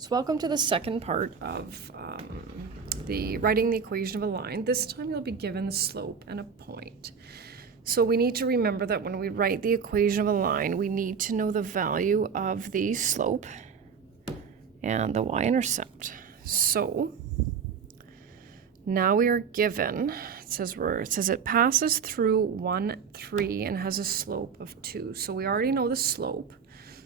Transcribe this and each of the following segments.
So welcome to the second part of the writing the equation of a line. This time you'll be given the slope and a point. So we need to remember that when we write the equation of a line, we need to know the value of the slope and the y-intercept. So now we are given, it says it passes through 1, 3 and has a slope of 2. So we already know the slope.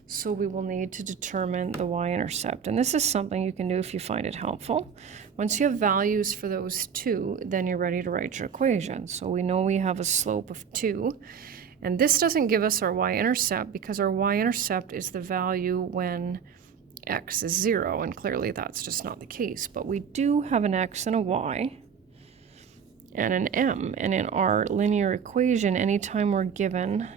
So we will need to determine the y-intercept. And this is something you can do if you find it helpful. Once you have values for those two, then you're ready to write your equation. So we know we have a slope of 2. And this doesn't give us our y-intercept because our y-intercept is the value when x is 0. And clearly that's just not the case. But we do have an x and a y and an m. And in our linear equation, anytime we're given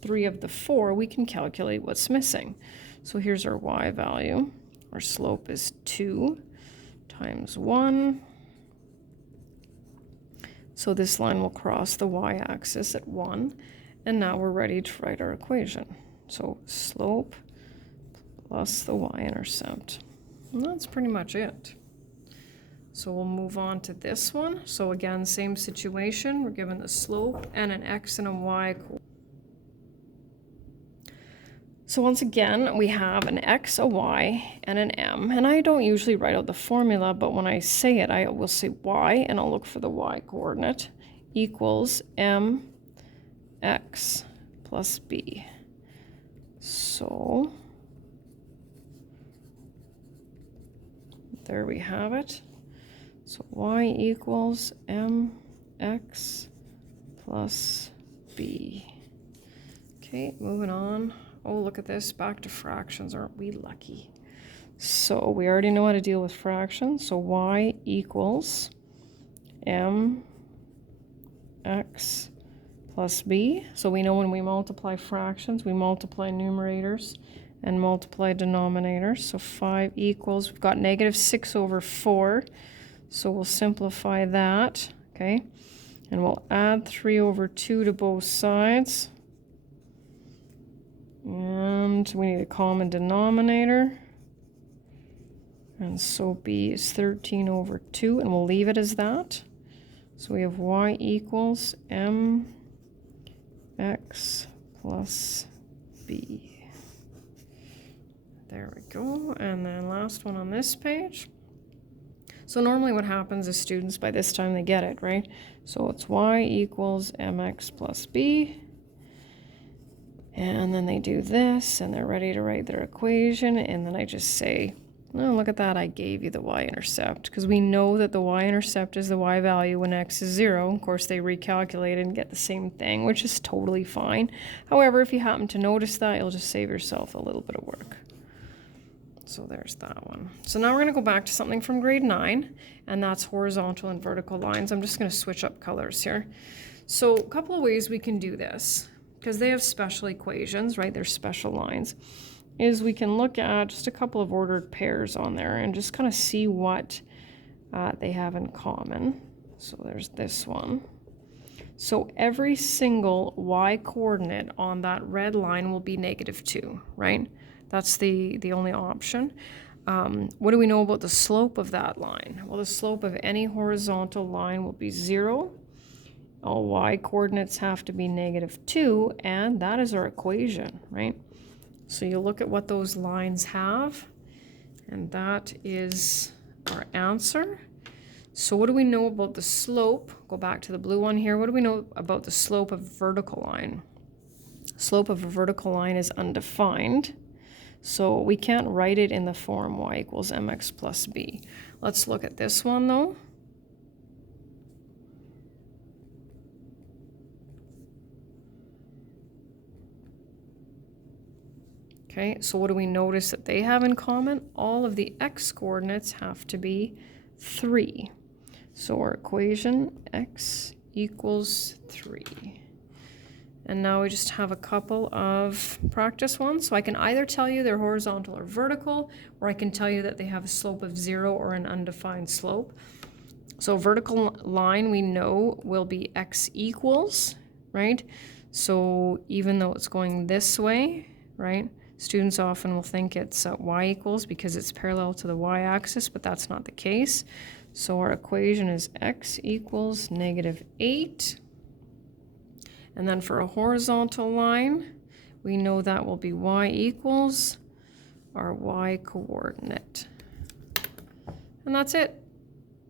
3 of the 4, we can calculate what's missing. So here's our y value. Our slope is 2 times 1. So this line will cross the y-axis at 1. And now we're ready to write our equation. So slope plus the y-intercept. And that's pretty much it. So we'll move on to this one. So again, same situation. We're given the slope and an x and a y. So once again, we have an x, a y, and an m. And I don't usually write out the formula, but when I say it, I will say y, and I'll look for the y coordinate, equals mx plus b. So there we have it. So y equals mx plus b. Okay, moving on. Oh, look at this, back to fractions, aren't we lucky? So we already know how to deal with fractions. So y equals mx plus b. So we know when we multiply fractions, we multiply numerators and multiply denominators. So 5 equals, we've got negative 6 over 4. So we'll simplify that, okay? And we'll add 3 over 2 to both sides. And we need a common denominator. And so b is 13 over 2, and we'll leave it as that. So we have y equals mx plus b. There we go. And then last one on this page. So normally what happens is students, by this time they get it, right? So it's y equals mx plus b. And then they do this, and they're ready to write their equation, and then I just say, oh, look at that, I gave you the y-intercept, because we know that the y-intercept is the y value when x is 0. Of course, they recalculate and get the same thing, which is totally fine. However, if you happen to notice that, you'll just save yourself a little bit of work. So there's that one. So now we're going to go back to something from grade 9, and that's horizontal and vertical lines. I'm just going to switch up colors here. So a couple of ways we can do this, because they have special equations, right? They're special lines, is we can look at just a couple of ordered pairs on there and just kind of see what they have in common. So there's this one. So every single y coordinate on that red line will be -2, right? That's the only option. What do we know about the slope of that line? Well, the slope of any horizontal line will be 0. All y coordinates have to be -2, and that is our equation, right? So you look at what those lines have, and that is our answer. So what do we know about the slope? Go back to the blue one here. What do we know about the slope of a vertical line? Slope of a vertical line is undefined, so we can't write it in the form y equals mx plus b. Let's look at this one, though. Okay, so what do we notice that they have in common? All of the x coordinates have to be 3. So our equation, x equals 3. And now we just have a couple of practice ones. So I can either tell you they're horizontal or vertical, or I can tell you that they have a slope of 0 or an undefined slope. So vertical line we know will be x equals, right? So even though it's going this way, right? Students often will think it's y equals because it's parallel to the y-axis, but that's not the case. So our equation is x equals -8. And then for a horizontal line, we know that will be y equals our y coordinate. And that's it.